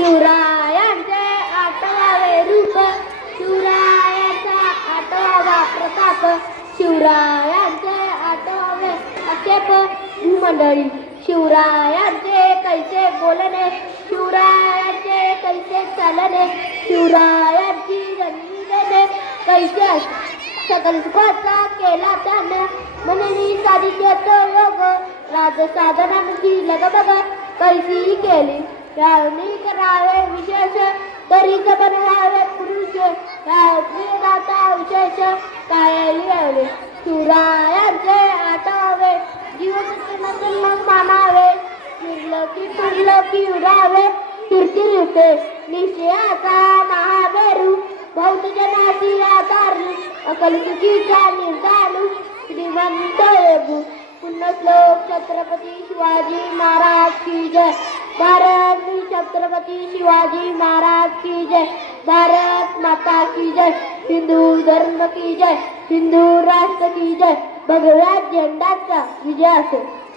शिवरायांचे आठवावे रूप. शिवरायांचा आठवावा प्रताप. शिवरायांचे आठवावे आक्षेप. भूमंडळी शिवरायांचे कैसे बोलणे? शिवरायांचे कैसे चालणे? शिवरायांची रंगीने कैसे सकल सुखाचा केला त्याने? म्हणून साधिके योग. राजसाधनांची लगबग. कैसी केली? रावणी करावे विशेष तरीच बनवावे पुरुष. रावता विशेष काय लिहावे शिवरायांचे आठावे जीवन मानावे. फिरलं की फिरलं की उडावे कीर्ती होते. निश्चयाचा महाबेरू बौद्ध जनाची आधारली अकल चुकीचा निर्धारू श्रीमंत येबू पुण्यश्लोक छत्रपती शिवाजी महाराज की जय. भारत छत्रपती शिवाजी महाराज की जय। भारत माता की जय। हिंदू धर्म की जय। हिंदू राष्ट्र की जय। भगव्या झेंडाचा विजय असेल।